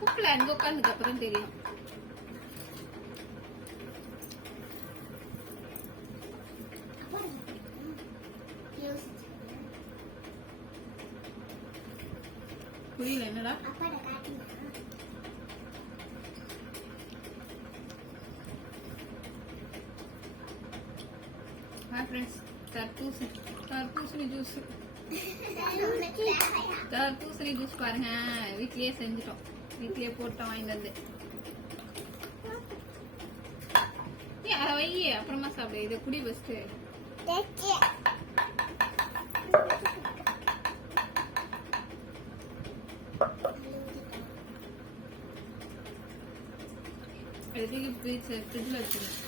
குப்பில் அங்கே உட்காந்துக்கு அப்புறம் தெரியும். புரியல என்னடா? தர்பூசணி ஜூஸ் தர்பூசணி ஜூஸ் பாருங்க, வீட்லயே செஞ்சுட்டோம், வீட்லயே போட்டோம் வாங்கிட்டு வந்து. அதை வை, அப்புறமா சாப்பிடு. இதை குடி ஃபர்ஸ்ட். ஃப்ரிட்ஜில் வச்சுருங்க.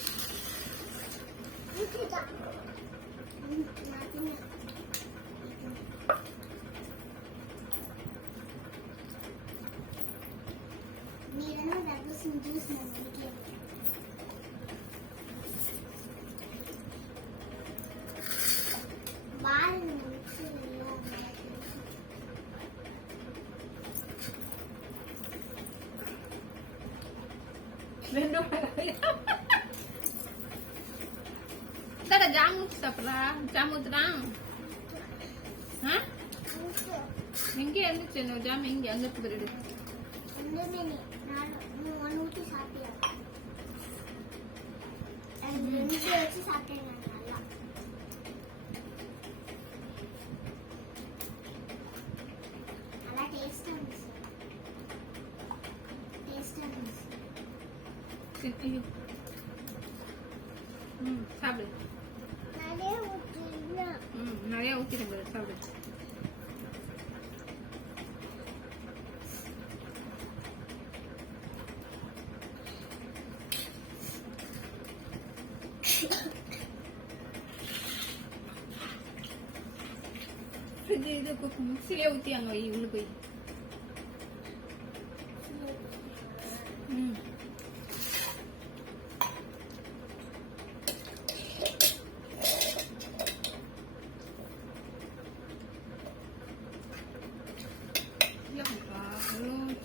ஜாம் ஊற்றி சாப்பிட்றா? ஜாம் ஊத்துறா? எங்க இருந்துச்சு ஜாம்? எங்க அங்க இருக்கு? சாப்பிடு. நிறைய ஊற்றிடுங்க, சாப்பிடு. இது மிக்சிலே ஊற்றி அங்கே வை, உள்ள போய்.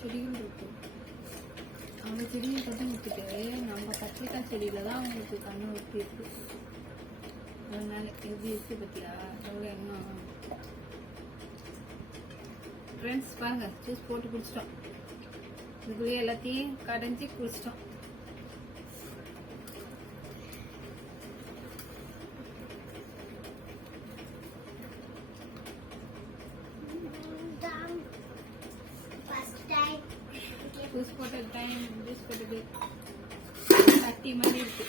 செடிகள் இருக்கு, அவங்க செடியை கண்ணு ஊற்றிட்டு நம்ம கத்திரிக்காய் செடியில தான் அவங்களுக்கு கண்ணு ஊற்றி இருக்கு. அதனால எப்படி இருக்கு பத்தியா? எவ்வளோ என்ன ஃப்ரெண்ட்ஸ் பாருங்க, ஜூஸ் போட்டு குடிச்சிட்டோம். இதுக்குள்ளேயே எல்லாத்தையும் கடைஞ்சி குடிச்சிட்டோம். ஜூஸ் போட்ட டைம், ஜூஸ் போட்டது கட்டி மாதிரி இருக்கு.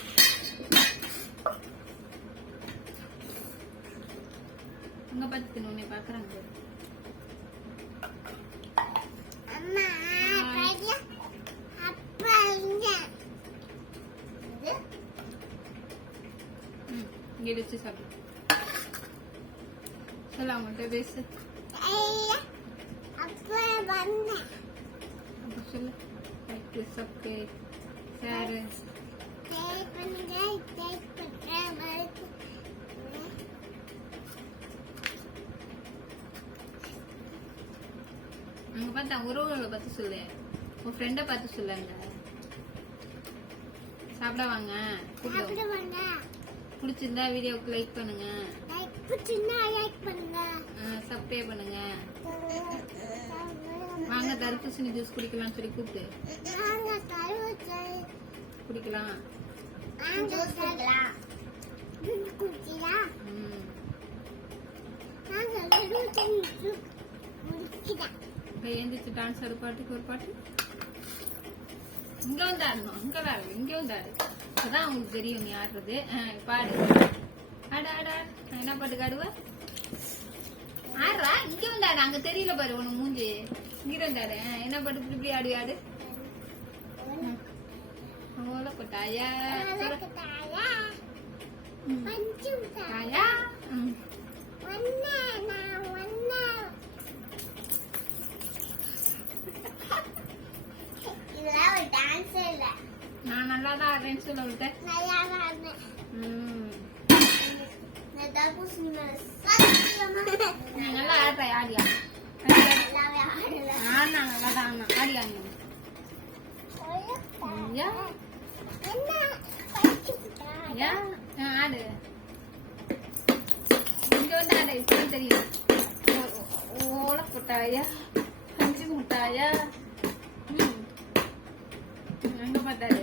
உங்க பார்த்து உன்னை பாக்குறாங்க. இங்க வச்சு சாப்பிடு. சொல்ல அவங்கள்ட்ட பேசு. சொல்லு. Like, subscribe, share. அங்க பார்த்தா உறவுகளை பார்த்து சொல்லு, உன் ஃப்ரெண்டை பார்த்து சொல்லுங்க. சாப்பிட வாங்க. பிடிச்சிருந்தா வீடியோவுக்கு லைக் பண்ணுங்க, சப்ஸ்கிரைப் பண்ணுங்க. வாங்க தர்பூசணி ஜூஸ் குடிக்கலாம் சொல்லி கூப்பிட்டு குடிக்கலாம். எழுந்திரிச்சு டான்ஸ் ஆடு, பாட்டுக்கு ஒரு பாட்டு. இங்க வந்து ஆடணும், அங்க வேற இங்க வந்து ஆடு. அதான் உங்களுக்கு தெரியும் நீ ஆடுறது. பாடு, ஆடு ஆடு ஆடு. என்ன பாட்டுக்கு ஆடுவ? ஆடுறா, இங்க வந்து ஆடு. அங்க தெரியல பாரு உனக்கு மூஞ்சி. இங்க வந்து ஆடு. என்ன பாட்டு? இப்படி இப்படி ஆடு ஆடு. கொட்டாயா தாயா. நான் நல்லா தான் ஆடுறேன்னு சொல்ல விட்டேன். நல்லா ஆடுறேன். ஆடியா ஆனா நல்லா தான் ஆனா ஆடி ஆங்க யா யா ஆடு இங்க வந்து ஆடு இப்படி தெரியும் ஓலை போட்டாயா பஞ்சு முட்டாயா அங்க பார்த்தாரு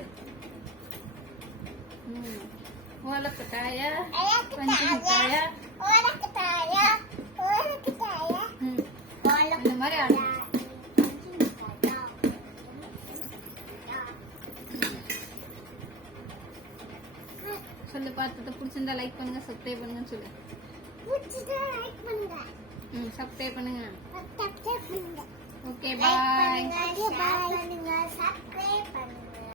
ஓலை போட்டாயா பஞ்சு முட்டாயா இந்த மாதிரி ஆடு சொல்லு பார்த்துட்டு பிடிச்சிருந்தா லைக் பண்ணுங்க சப்ஸ்கிரைப் பண்ணுங்கன்னு சொல்லு சப்ஸ்கிரைப் பண்ணுங்க ஓகே பாய்.